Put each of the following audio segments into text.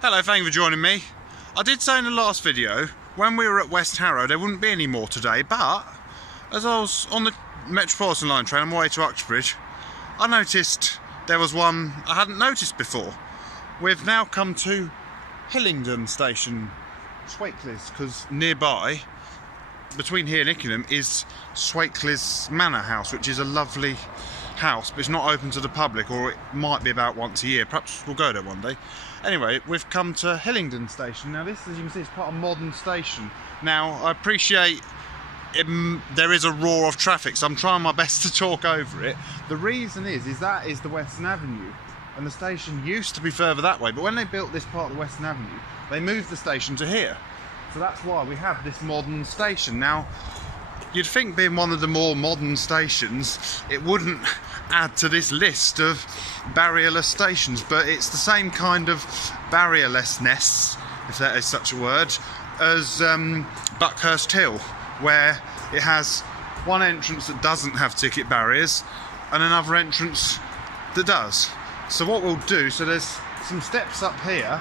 Hello, thank you for joining me. I did say in the last video, when we were at West Harrow, there wouldn't be any more today, but as I was on the Metropolitan line train on my way to Uxbridge, I noticed there was one I hadn't noticed before. We've now come to Hillingdon station, Swakeleys, because nearby, between here and Ickenham, is Swakeleys Manor House, which is a lovely house, but it's not open to the public, or it might be about once a year. Perhaps we'll go there one day. Anyway, we've come to Hillingdon station. Now this, as you can see, is quite a modern station. Now, I appreciate there is a roar of traffic, so I'm trying my best to talk over it. The reason is that is the Western Avenue, and the station used to be further that way, but when they built this part of the Western Avenue, they moved the station to here. So that's why we have this modern station. Now, you'd think being one of the more modern stations, it wouldn't add to this list of barrierless stations, but it's the same kind of barrierlessness, if that is such a word, as Buckhurst Hill, where it has one entrance that doesn't have ticket barriers and another entrance that does. So what we'll do, so there's some steps up here,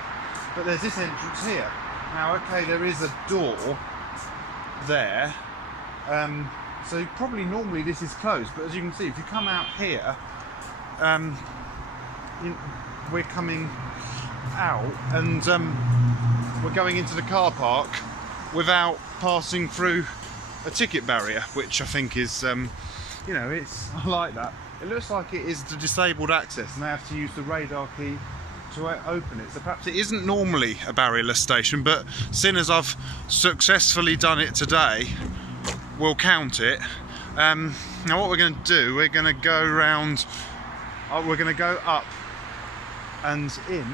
but there's this entrance here. Now, okay, there is a door there, so probably normally this is closed, but as you can see, if you come out here, we're coming out and we're going into the car park without passing through a ticket barrier, which I think is, you know, I like that. It looks like it is the disabled access, and they have to use the radar key to open it. So perhaps it isn't normally a barrierless station, but seeing as I've successfully done it today, we'll count it. Now what we're going to do, we're going to go around, we're going to go up and in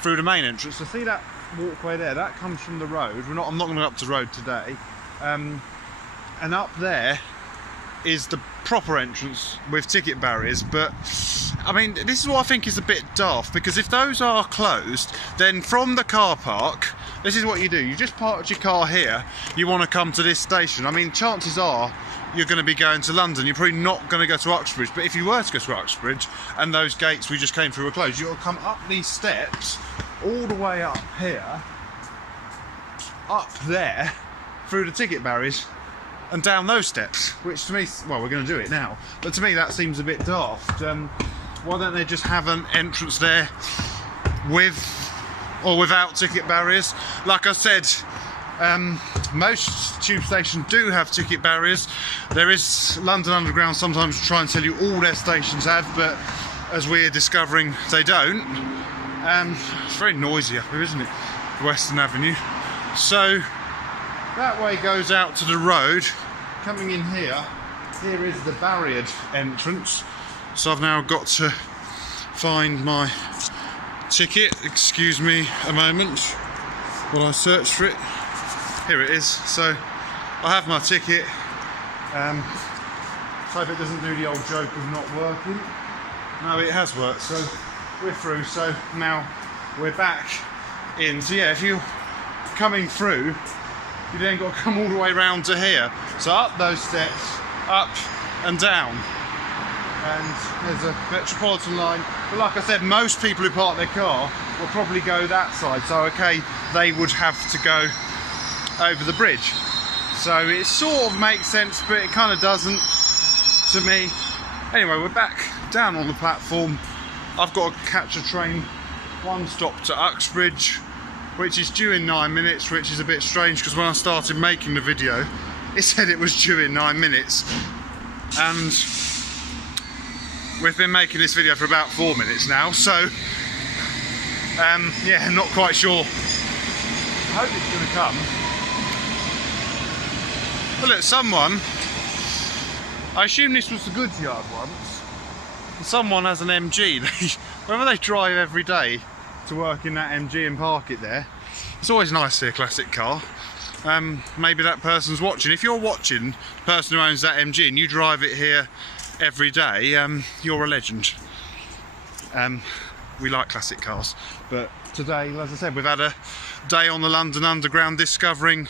through the main entrance. So see that walkway there, that comes from the road. I'm not going to go up to the road today. And up there is the proper entrance with ticket barriers, but I mean, this is what I think is a bit daft, because if those are closed, then from the car park, this is what you do. You just parked your car here, you want to come to this station. I mean, chances are you're going to be going to London, you're probably not going to go to Uxbridge, but if you were to go to Uxbridge and those gates we just came through were closed, you'll come up these steps all the way up here, up there, through the ticket barriers and down those steps, which to me, well, we're going to do it now, but to me that seems a bit daft. Why don't they just have an entrance there with or without ticket barriers? Like I said, most tube stations do have ticket barriers. There is London Underground sometimes try and tell you all their stations have, but as we're discovering, they don't. It's very noisy up here, isn't it? Western Avenue. So that way goes out to the road. Coming in here, here is the barriered entrance. So I've now got to find my ticket. Excuse me a moment while I search for it. Here it is. So I have my ticket. So hope it doesn't do the old joke of not working. No, it has worked. So we're through. So now we're back in. So yeah, if you're coming through, you then got to come all the way round to here. So up those steps, up and down. And there's a Metropolitan line. But like I said, most people who park their car will probably go that side. So okay, they would have to go over the bridge. So it sort of makes sense, but it kind of doesn't to me. Anyway, we're back down on the platform. I've got to catch a train, one stop to Uxbridge, which is due in 9 minutes, which is a bit strange because when I started making the video, it said it was due in 9 minutes. And we've been making this video for about 4 minutes now, so yeah, not quite sure. I hope it's going to come. Well, look, someone, I assume this was the goods yard once, someone has an MG. Whether they drive every day to work in that MG and park it there, it's always nice to see a classic car. Maybe that person's watching. If you're watching, the person who owns that MG and you drive it here every day, you're a legend. We like classic cars, but today, as I said, we've had a day on the London Underground discovering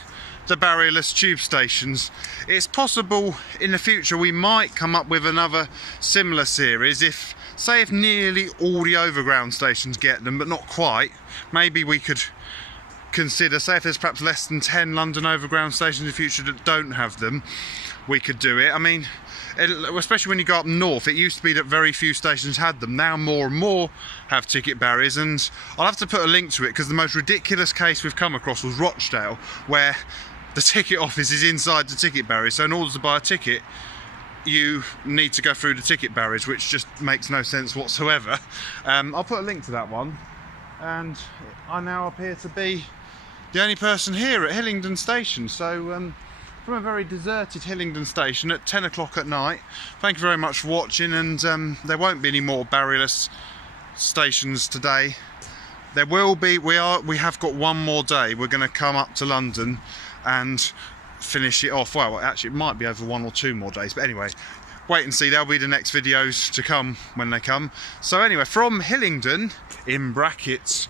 the barrierless tube stations. It's possible in the future we might come up with another similar series if, say, if nearly all the overground stations get them, but not quite. Maybe we could consider, say if there's perhaps less than 10 London overground stations in the future that don't have them, we could do it. I mean, especially when you go up north, it used to be that very few stations had them. Now more and more have ticket barriers, and I'll have to put a link to it because the most ridiculous case we've come across was Rochdale, where the ticket office is inside the ticket barrier, so in order to buy a ticket you need to go through the ticket barriers, which just makes no sense whatsoever. I'll put a link to that one, and I now appear to be the only person here at Hillingdon station, so from a very deserted Hillingdon station at 10 o'clock at night. Thank you very much for watching, and there won't be any more barrierless stations today. There will be, we have got one more day. We're going to come up to London and finish it off. Well, actually it might be over 1 or 2 more days, but anyway, wait and see. There'll be the next videos to come when they come. So anyway, from Hillingdon, in brackets,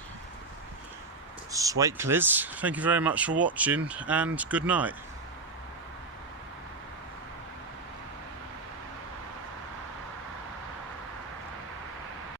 Swakeleys, thank you very much for watching, and good night.